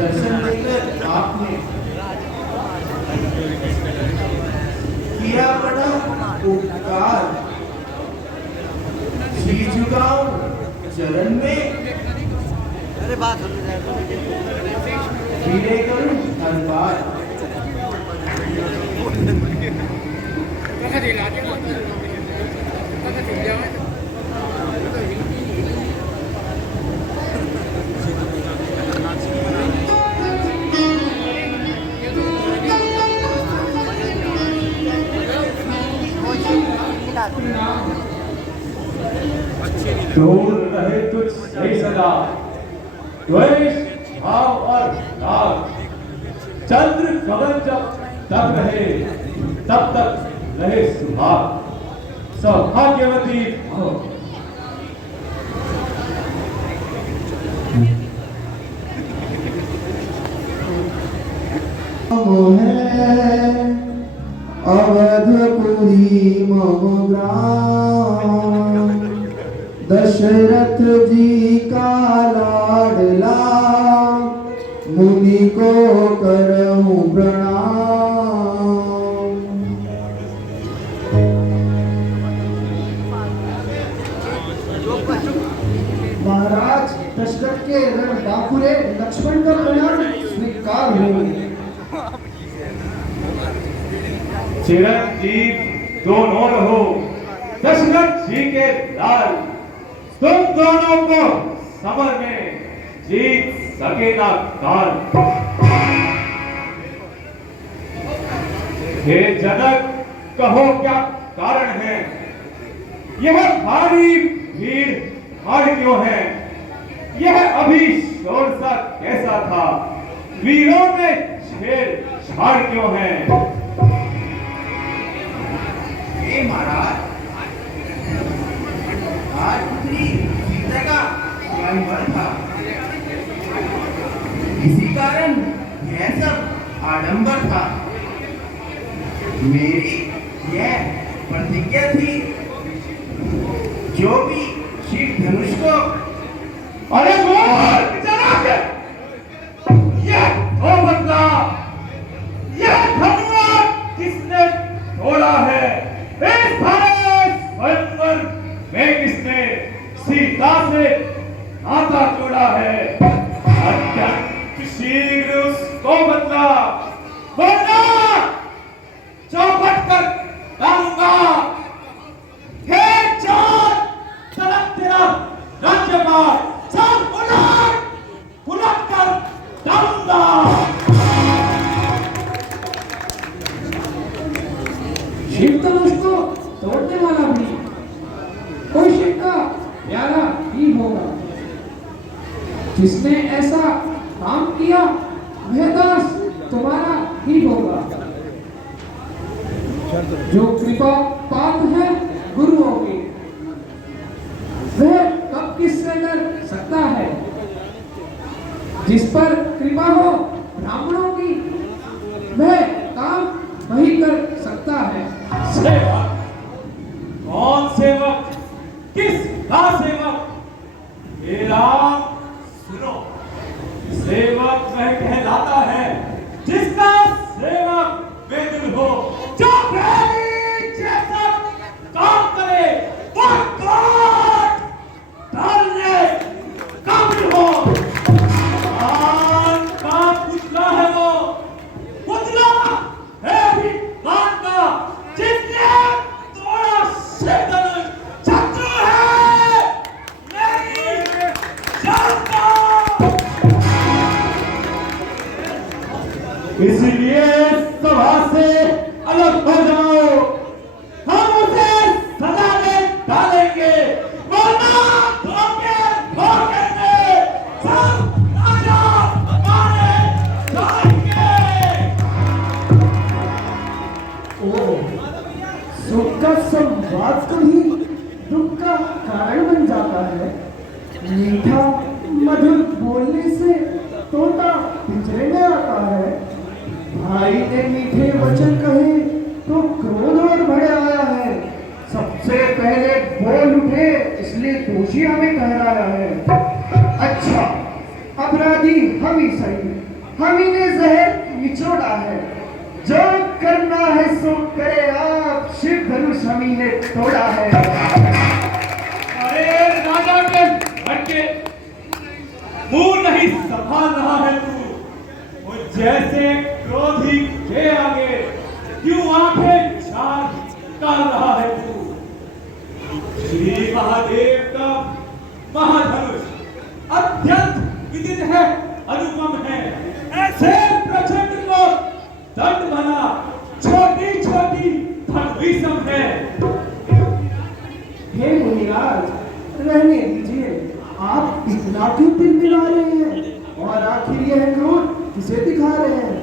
दर्शन देकर आपने किया बड़ा उपकार। श्री झुकाओ चरण में, अरे बात होती धीरे करूं धन्यवाद। दूर रहे तुझसे सदा द्वेष भाव और राग। चंद्र गगन जब तक रहे तब तक रहे सुहाग। सौभाग्यवती हो। अवधपुरी मम ग्राम, दशरथ जी का लाडला, मुनि को करऊं प्रणाम। महाराज दशरथ के रण बांकुरे लक्ष्मण का प्रणाम स्वीकार हो। चिरंजीव दोनों रहो दशरथ जी के लाल। तुम दोनों को समर में जीत सके ना काल। हे जनक कहो क्या कारण है, यह भारी भीड़ भाड़ क्यों है। यह अभी शोर सा कैसा था, वीरों में छेड़छाड़ क्यों है। महाराज राजपुत्री सीता का स्वयंवर था, इसी कारण यह सब आडंबर था। मेरी यह प्रतिज्ञा थी, जो भी शिव धनुष को अरे बोल यह तो बदला, यह धनुआ किसने तोड़ा है। इस भारत स्वयंवर में किसने सीता से नाता जोड़ा है। अत्यंत शीघ्र उसको बदला, वरना चौपट कर डालूंगा। हे चार तरफ तेरा राज्यपाल, सब उलट कर डालूंगा। शिव धनुष को तोड़ने वाला भी कोई शिव का प्यारा ही होगा। जिसने ऐसा काम किया वह दास तुम्हारा ही होगा। जो कृपा पात्र है गुरुओं की, वह कब किससे डर सकता है। जिस पर कृपा हो ब्राह्मणों की, वह काम वही कर सकता है। सेवक कौन सेवक, किस का सेवक। हे राम सुनो, सेवक वह कहलाता है जिसका सेवक बेदिल हो, जो प्रेमी जैसा काम करे, वो काट डालने काबिल हो। मान का पुतला है वो, पुतला है भी मान का, जिसने तोड़ा शिव धनुष। शत्रु है नहीं जानता। इसलिए सभा से अलग हो जाओ, हम उसे सजा में डालेंगे, वरना धोखे धोखे में सब राजा मारे जाएंगे। सुख का संवाद कभी दुख का कारण बन जाता है। मीठा मधुर बोलने से तोता पिंजरे में आता है। भाई ने मीठे वचन कहे तो क्रोध और बढ़ आया है। सबसे पहले बोल उठे इसलिए दोषी हमें ठहराया है। अच्छा अपराधी हम ही सही, हम ही ने जहर निचोड़ा है। जो करना है सो करे आप, शिव धनुष हम ही ने तोड़ा है। अरे राजा के भटके मुंह नहीं संभाल रहा है तू। वो जैसे क्रोधी के आगे क्यों आंखें चार कर रहा है तू। श्री महादेव का महाधनुष अत्यंत विदित है, अनुपम है। ऐसे प्रचंड को दंड बना छोटी छोटी धनुषम है। हे मुनिराज, रहने दीजिए, आप इतना क्यों तिलमिला रहे हैं? और आखिर यह क्रोध किसे दिखा रहे हैं?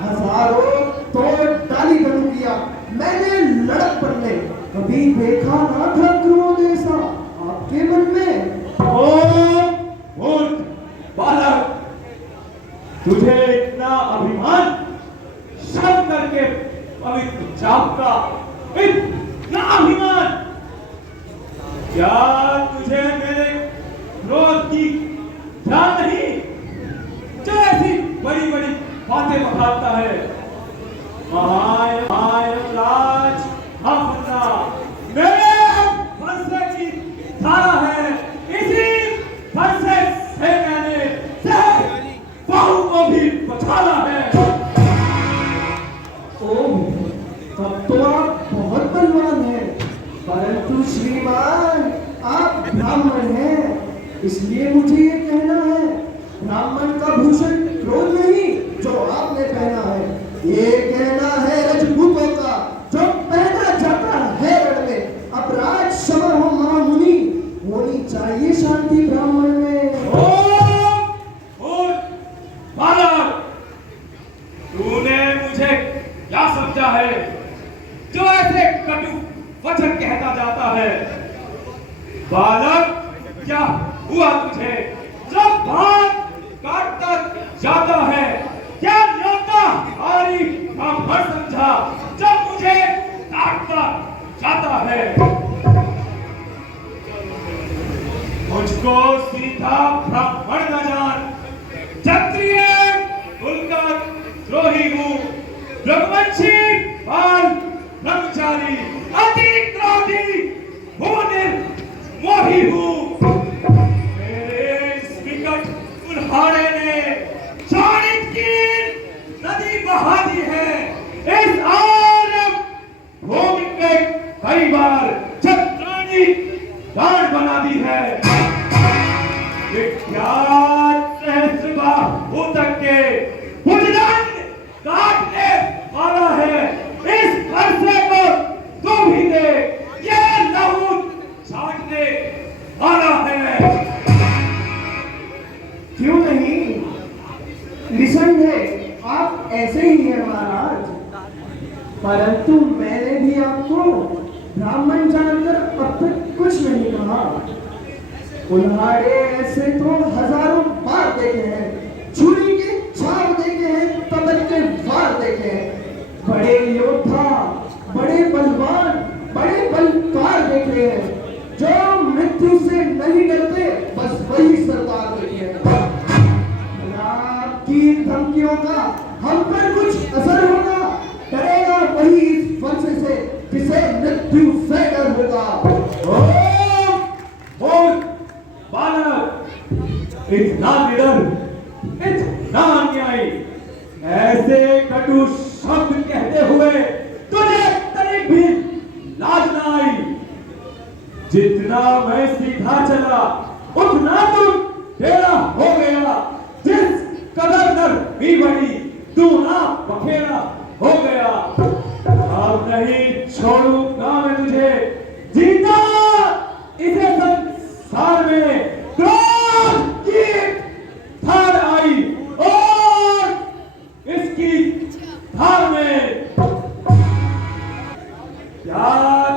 हजारों तोड़ डाली बंदूकियां मैंने लड़क पड़ने, कभी देखा ना था क्रोध ऐसा आपके मन में। मूर्ख बालक, तुझे इतना अभिमान, शर्म करके पवित्र जाप का इतना अभिमान, क्या तुझे मेरे क्रोध की ध्यान नहीं? जो ऐसी बड़ी बड़ी बातें बताता है। राज हाफना मेरे फंसे की धारा है, इसी फंसे से मैंने बहू को भी बचाना है। ओह, तब तो आप बहुत बलवान हैं, परंतु श्रीमान आप ब्राह्मण हैं, इसलिए मुझे ये कहना है, ब्राह्मण का भूषण क्रोध नहीं जो आपने पहना है, ये कहना है रजपूतों का जो पहना जाता है रण में। अपराध क्षमा हो महामुनि, होनी चाहिए शांति ब्राह्मण में। बालक, तूने मुझे क्या समझा है जो ऐसे कटु वचन कहता जाता है? बालक, क्या हुआ तुझे जब भात काटता जाता है? क्या न्योता हारी ब्राह्मण समझा जब मुझे काटता जाता है? मुझको सीधा ब्राह्मण न जान, क्षत्रिय कुल का द्रोही हूँ, रघुवंशी बाल ब्रह्मचारी, अति क्रोधी मोही हूँ। मेरे इस विकट उन्हारे ने चाणक्य नदी बहा दी है। इस आरब भूमि पे कई बार छत्राणी गाड़ बना दी है। विख्यात सहस्त्रबाहु तक के भुजदंड काटने वाला है। इस फरसे को तू भी दे, ये लहू छाटने वाला है। क्यों नहीं, निसंदेह आप ऐसे ही हैं महाराज, परंतु मैंने भी आपको ब्राह्मण जानकर अब तक कुछ नहीं कहा। उन्हारे ऐसे तो हजारों बार देखे हैं, छुरी के छाप देखे हैं, तबल के वार देखे हैं, बड़े योद्धा, बड़े बलवान, बड़े बलकार देखे हैं, जो मृत्यु से नहीं डरते, बस वही सरदार देखे हैं। आपकी धमकियों का हम पर कुछ असर होगा, डरेगा वही इस फंसे से जिसे मृत्यु से डर होगा। बालक, इतना निडर, इतना अन्यायी, ऐसे कटु शब्द कहते हुए तुझे तनिक भी लाज न आई। जितना मैं सीधा चला उतना तू टेढ़ा हो गया, जिस कदर दर भी बढ़ी तू ना बखेड़ा हो गया। अब नहीं छोड़ूंगा मैं तुझे जीता, इसे संसार में क्रोध की धार आई और इसकी धार में क्या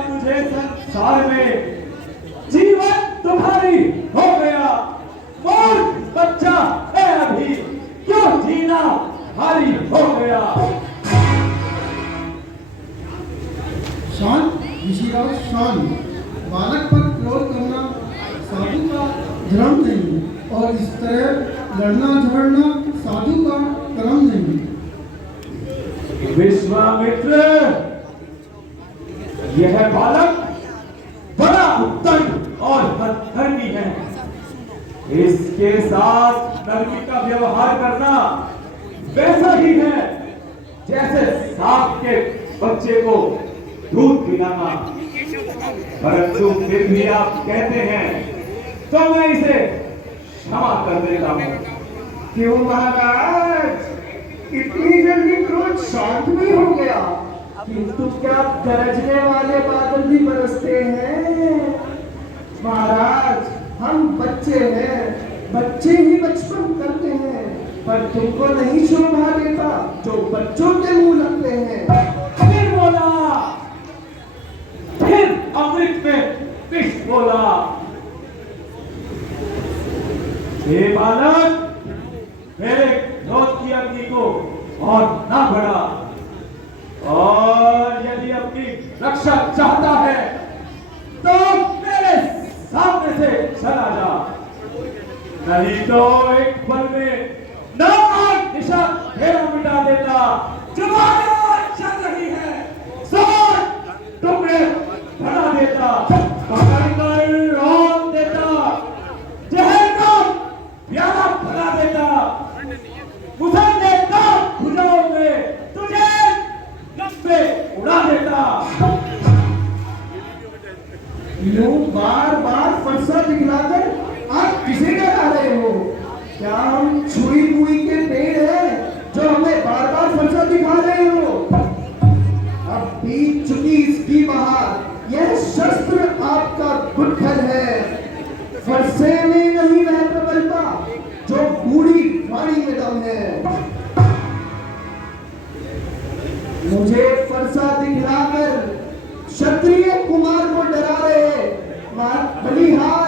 तुझे संसार में जीवन तुम्हारी हो गया? मूर्ख बच्चा है अभी, क्यों जीना भारी हो गया? शांत ऋषिराज शांत, बालक पर क्रोध करना साधु का धर्म नहीं। और इस तरह लड़ना झगड़ना साधु का कर्म नहीं। विश्वामित्र, यह बालक बड़ा उत्तम और हठधर्मी है। इसके साथ नरमी का व्यवहार करना वैसा ही है जैसे सांप के बच्चे को दूध पिलाना। परंतु फिर भी आप कहते हैं तो मैं इसे क्षमा कर देता हूं। क्यों महाराज, इतनी जल्दी क्रोध शांत नहीं हो गया? किंतु क्या गरजने वाले बादल भी बरसते हैं? महाराज, हम बच्चे हैं, बच्चे ही बचपन करते हैं, पर तुमको नहीं शोभा देता जो बच्चों के मुंह लगते हैं। फिर बोला, फिर अमृत में विष बोला। हे बालक, मेरे क्रोध की अग्नि को और ना बढ़ा, और यदि अपनी रक्षा चाहता है तो मेरे सामने से चला जा, नहीं तो एक पल में नाक निशा घेरा मिटा देता। जुबान चल रही है, सोच टुकड़े बना देता, पकड़कर रोक देता, जहर का प्याला बना देता, उधर देता भुजाओं में तुझे लंबे उड़ा देता। यूं बार बार फरसा दिखलाकर आप किसे डरा रहे हो? क्या हम छुई मुई के पेड़ हैं जो हमें बार बार फरसा दिखा रहे हो? अब बीत चुकी इसकी बहार, यह शस्त्र आपका गुत्थल है। फरसे में नहीं वह प्रबलता जो बूढ़ी वाणी में दम है। मुझे फरसा दिखलाकर क्षत्रिय कुमार को डरा रहे बलिहार